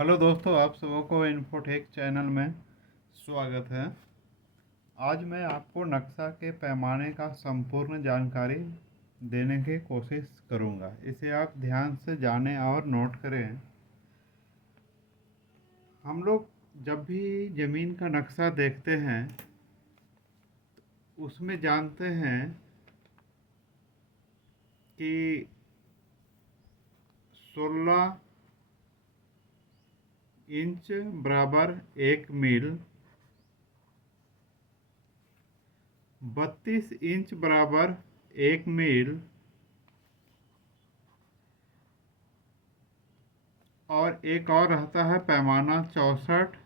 Hello दोस्तों, आप सबों को इन्फोटेक चैनल में स्वागत है। आज मैं आपको नक्शा के पैमाने का संपूर्ण जानकारी देने की कोशिश करूंगा। इसे आप ध्यान से जानें और नोट करें। हम लोग जब भी ज़मीन का नक्शा देखते हैं उसमें जानते हैं कि 16 इंच बराबर 1 मील, 32 इंच बराबर 1 मील और एक और रहता है पैमाना 64।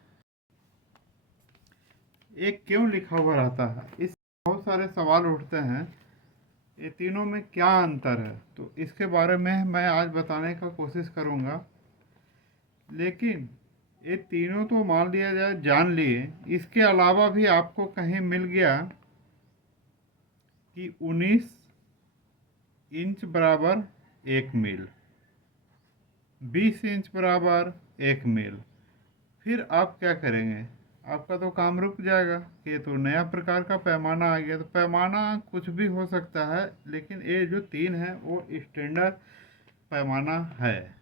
एक क्यों लिखा हुआ रहता है, इस बहुत सारे सवाल उठते हैं। ये तीनों में क्या अंतर है, तो इसके बारे में मैं आज बताने का कोशिश करूँगा। लेकिन ये तीनों तो मान लिया जाए जान लिए, इसके अलावा भी आपको कहीं मिल गया कि 19 इंच बराबर 1 मील, 20 इंच बराबर 1 मील, फिर आप क्या करेंगे? आपका तो काम रुक जाएगा कि ये तो नया प्रकार का पैमाना आ गया। तो पैमाना कुछ भी हो सकता है, लेकिन ये जो तीन है वो स्टैंडर्ड पैमाना है।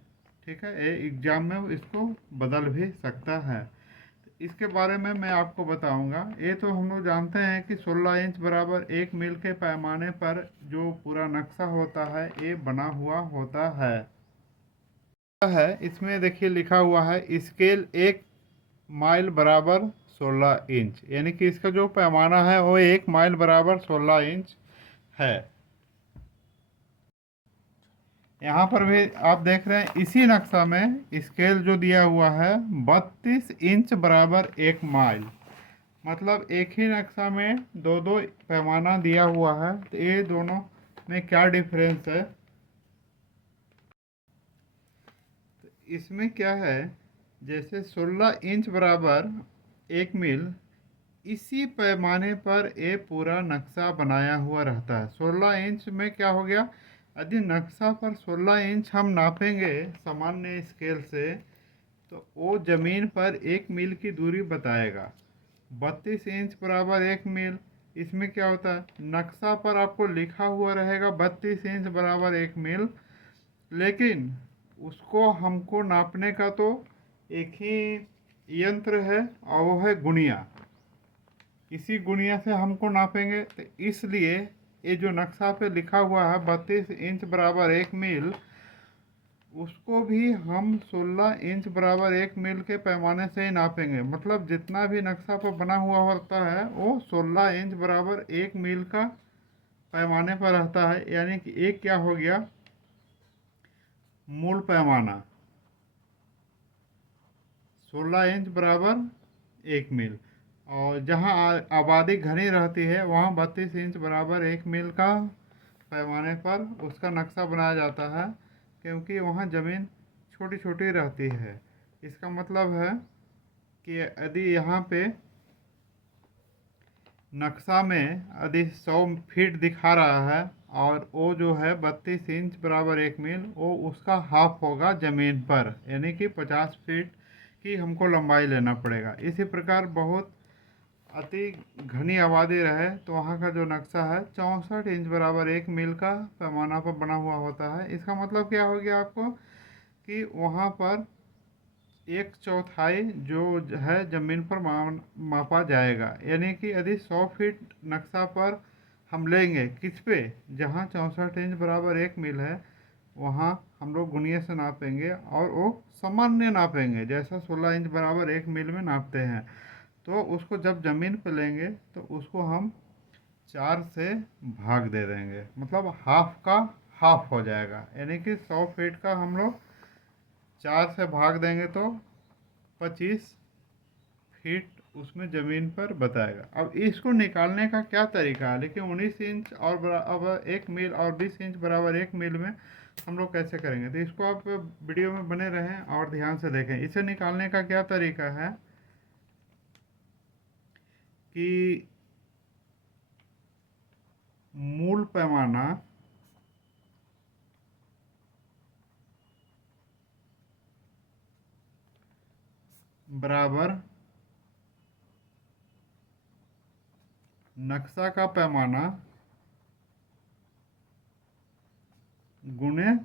ठीक है, ये एग्जाम में इसको बदल भी सकता है। तो इसके बारे में मैं आपको बताऊंगा। ये तो हम लोग जानते हैं कि 16 इंच बराबर 1 मील के पैमाने पर जो पूरा नक्शा होता है ये बना हुआ होता है। इसमें देखिए लिखा हुआ है स्केल 1 माइल बराबर 16 इंच, यानी कि इसका जो पैमाना है वो 1 माइल बराबर 16 इंच है। यहाँ पर भी आप देख रहे हैं इसी नक्शा में स्केल जो दिया हुआ है 32 इंच बराबर 1 माइल। मतलब एक ही नक्शा में दो दो पैमाना दिया हुआ है, तो ये दोनों में क्या डिफरेंस है? तो इसमें क्या है, जैसे 16 इंच बराबर 1 मील, इसी पैमाने पर ये पूरा नक्शा बनाया हुआ रहता है। 16 इंच में क्या हो गया, यदि नक्शा पर 16 इंच हम नापेंगे सामान्य स्केल से, तो वो ज़मीन पर 1 मील की दूरी बताएगा। 32 इंच बराबर 1 मील, इसमें क्या होता है, नक्शा पर आपको लिखा हुआ रहेगा 32 इंच बराबर 1 मील, लेकिन उसको हमको नापने का तो एक ही यंत्र है और वो है गुणिया। इसी गुणिया से हमको नापेंगे, तो इसलिए ये जो नक्शा पे लिखा हुआ है 32 इंच बराबर 1 मील, उसको भी हम 16 इंच बराबर 1 मील के पैमाने से ही नापेंगे। मतलब जितना भी नक्शा पर बना हुआ होता है वो 16 इंच बराबर 1 मील का पैमाने पर रहता है। यानी कि एक क्या हो गया, मूल पैमाना 16 इंच बराबर 1 मील, और जहाँ आबादी घनी रहती है वहाँ 32 इंच बराबर 1 मील का पैमाने पर उसका नक्शा बनाया जाता है, क्योंकि वहाँ ज़मीन छोटी छोटी रहती है। इसका मतलब है कि यदि यहाँ पे नक्शा में यदि 100 फीट दिखा रहा है और वो जो है 32 इंच बराबर 1 मील, वो उसका हाफ होगा ज़मीन पर, यानी कि 50 फीट की हमको लंबाई लेना पड़ेगा। इसी प्रकार बहुत अति घनी आबादी रहे तो वहाँ का जो नक्शा है 64 इंच बराबर 1 मील का पैमाना पर बना हुआ होता है। इसका मतलब क्या हो गया आपको, कि वहाँ पर 1/4 जो है ज़मीन पर मापा जाएगा। यानी कि यदि 100 फीट नक्शा पर हम लेंगे किस पे, जहाँ 64 इंच बराबर 1 मील है, वहाँ हम लोग गुणिया से नापेंगे और वो सामान्य नापेंगे जैसा 16 इंच बराबर 1 मील में नापते हैं। तो उसको जब ज़मीन पे लेंगे तो उसको हम 4 से भाग दे देंगे, मतलब हाफ का हाफ हो जाएगा। यानी कि 100 फीट का हम लोग 4 से भाग देंगे तो 25 फीट उसमें ज़मीन पर बताएगा। अब इसको निकालने का क्या तरीका है, लेकिन 19 इंच और बराबर 1 मील और 20 इंच बराबर 1 मील में हम लोग कैसे करेंगे, तो इसको आप वीडियो में बने रहें और ध्यान से देखें। इसे निकालने का क्या तरीका है कि मूल पैमाना बराबर नक्शा का पैमाना गुणे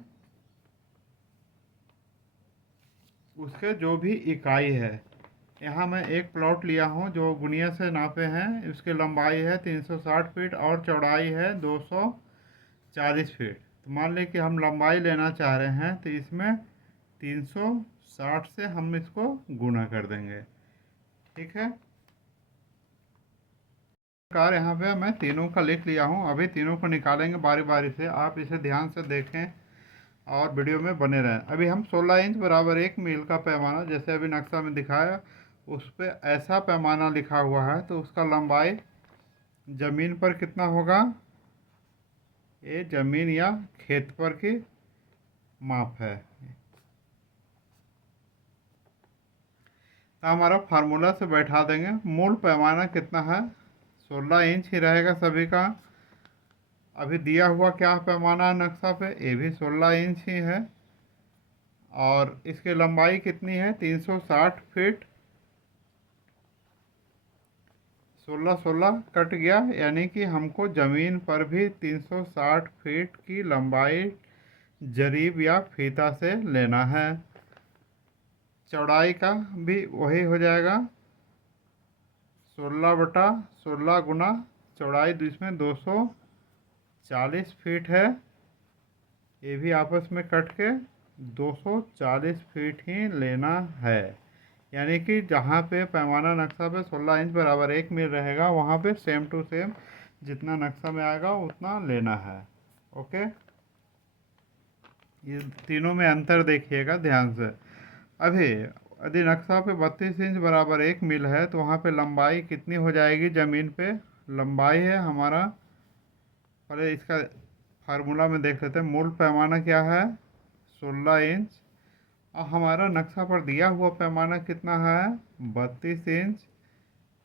उसके जो भी इकाई है। यहाँ मैं एक प्लॉट लिया हूँ जो गुनिया से नापे हैं। उसकी लंबाई है 360 फीट और चौड़ाई है 240 फीट। तो मान लें कि हम लंबाई लेना चाह रहे हैं, तो इसमें 360 से हम इसको गुना कर देंगे। ठीक है, कार यहाँ पे मैं तीनों का लिख लिया हूँ। अभी तीनों को निकालेंगे बारी बारी से। आप इसे ध्यान से देखें और वीडियो में बने रहें। अभी हम 16 इंच बराबर 1 मील का पैमाना, जैसे अभी नक्शा में दिखाया, उस पर ऐसा पैमाना लिखा हुआ है, तो उसका लंबाई ज़मीन पर कितना होगा? ये ज़मीन या खेत पर की माप है। तो हमारा फार्मूला से बैठा देंगे। मूल पैमाना कितना है? 16 इंच ही रहेगा सभी का। अभी दिया हुआ क्या पैमाना है नक्शा पे? ये भी 16 इंच ही है। और इसकी लंबाई कितनी है? 360 फीट। 16 16 कट गया, यानी कि हमको ज़मीन पर भी 360 फीट की लंबाई जरीब या फीता से लेना है। चौड़ाई का भी वही हो जाएगा, 16/16 गुना चौड़ाई इसमें 240 फीट है। ये भी आपस में कट के 240 फीट ही लेना है। यानी कि जहाँ पे पैमाना नक्शा पे 16 इंच बराबर 1 मील रहेगा, वहाँ पे सेम टू सेम जितना नक्शा में आएगा उतना लेना है। ओके, ये तीनों में अंतर देखिएगा ध्यान से। अभी यदि नक्शा पे 32 इंच बराबर 1 मील है, तो वहाँ पे लंबाई कितनी हो जाएगी? ज़मीन पे लंबाई है हमारा, पहले इसका फार्मूला में देख लेते हैं। मूल पैमाना क्या है? 16 इंच। और हमारा नक्शा पर दिया हुआ पैमाना कितना है? 32 इंच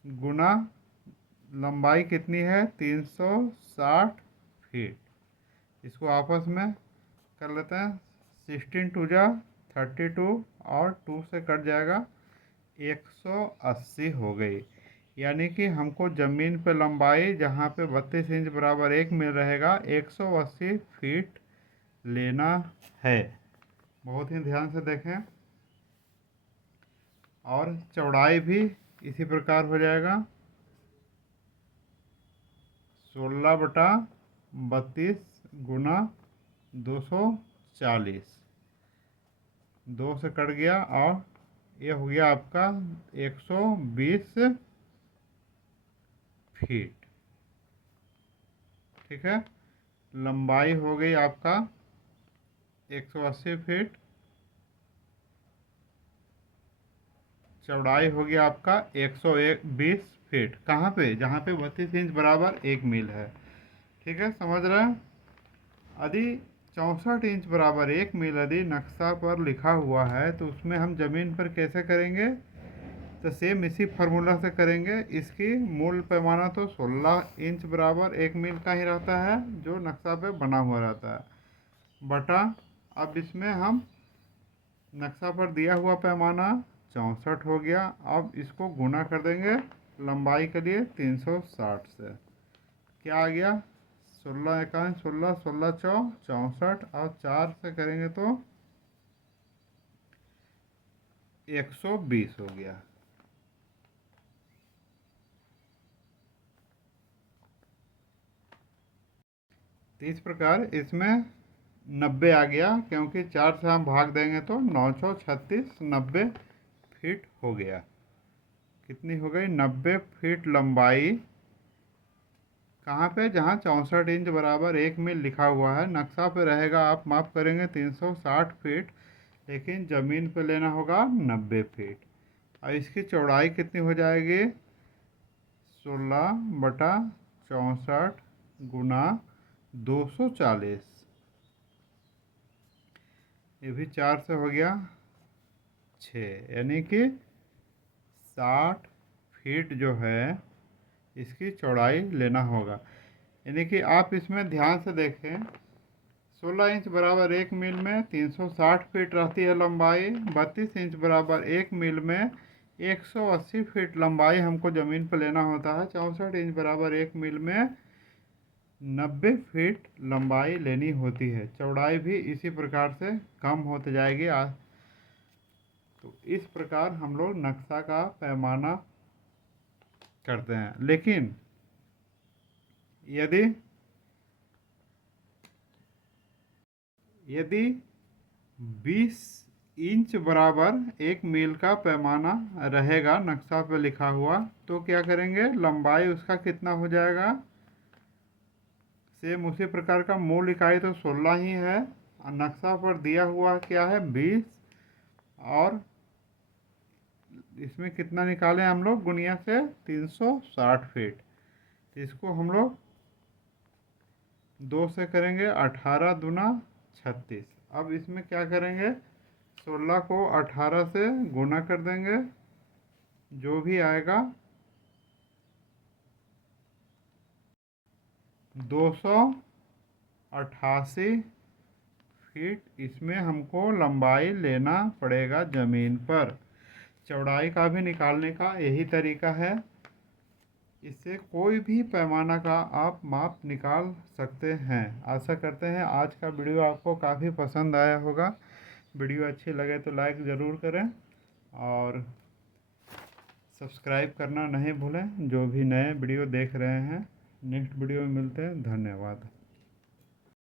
गुना लंबाई कितनी है? 360 फीट। इसको आपस में कर लेते हैं। 16 टू जा 32 और 2 से कट जाएगा, 180 हो गई। यानी कि हमको ज़मीन पे लंबाई जहाँ पे 32 इंच बराबर 1 मील रहेगा, 180 फीट लेना है। बहुत ही ध्यान से देखें। और चौड़ाई भी इसी प्रकार हो जाएगा, 16/32 गुना 240। 2 से कट गया और ये हो गया आपका 120 फीट। ठीक है, लंबाई हो गई आपका 180 फीट, चौड़ाई हो गया आपका 120 फीट। कहाँ पे? जहाँ पे 32 इंच बराबर 1 मील है। ठीक है, समझ रहे हैं? यदि 64 इंच बराबर 1 मील यदि नक्शा पर लिखा हुआ है, तो उसमें हम ज़मीन पर कैसे करेंगे? तो सेम इसी फार्मूला से करेंगे। इसकी मूल पैमाना तो 16 इंच बराबर 1 मील का ही रहता है, जो नक्शा पे बना हुआ रहता है, बटा अब इसमें हम नक्शा पर दिया हुआ पैमाना 64 हो गया। अब इसको गुना कर देंगे लंबाई के लिए 360 से। क्या आ गया? 16 × 16, 16×4 64, और 4 से करेंगे तो 120 हो गया। तो इस प्रकार इसमें 90 आ गया, क्योंकि 4 से हम भाग देंगे तो 936 90 फीट हो गया। कितनी हो गई? 90 फीट लंबाई। कहाँ पे? जहाँ 64 इंच बराबर 1 मील लिखा हुआ है। नक्शा पे रहेगा, आप माप करेंगे 360 फीट, लेकिन ज़मीन पे लेना होगा 90 फीट। और इसकी चौड़ाई कितनी हो जाएगी? 16/64 गुना 240। ये भी 4 से हो गया 6, यानी कि 60 फीट जो है इसकी चौड़ाई लेना होगा। यानी कि आप इसमें ध्यान से देखें, 16 इंच बराबर 1 मील में 360 फीट रहती है लंबाई। 32 इंच बराबर 1 मील में 180 फीट लंबाई हमको ज़मीन पर लेना होता है। 64 इंच बराबर 1 मील में 90 फीट लंबाई लेनी होती है। चौड़ाई भी इसी प्रकार से कम होते जाएगी। तो इस प्रकार हम लोग नक्शा का पैमाना करते हैं। लेकिन यदि यदि 20 इंच बराबर 1 मील का पैमाना रहेगा नक्शा पे लिखा हुआ, तो क्या करेंगे, लंबाई उसका कितना हो जाएगा। सेम उसी प्रकार का मूल इकाई तो 16 ही है, नक्शा पर दिया हुआ क्या है 20, और इसमें कितना निकालें हम लोग गुणिया से 360 फीट। तो इसको हम लोग 2 से करेंगे, 18 दूना 36। अब इसमें क्या करेंगे, 16 को 18 से गुना कर देंगे, जो भी आएगा 288 फीट इसमें हमको लंबाई लेना पड़ेगा ज़मीन पर। चौड़ाई का भी निकालने का यही तरीका है। इससे कोई भी पैमाना का आप माप निकाल सकते हैं। आशा करते हैं आज का वीडियो आपको काफ़ी पसंद आया होगा। वीडियो अच्छी लगे तो लाइक ज़रूर करें और सब्सक्राइब करना नहीं भूलें। जो भी नए वीडियो देख रहे हैं, नेक्स्ट वीडियो में मिलते हैं। धन्यवाद।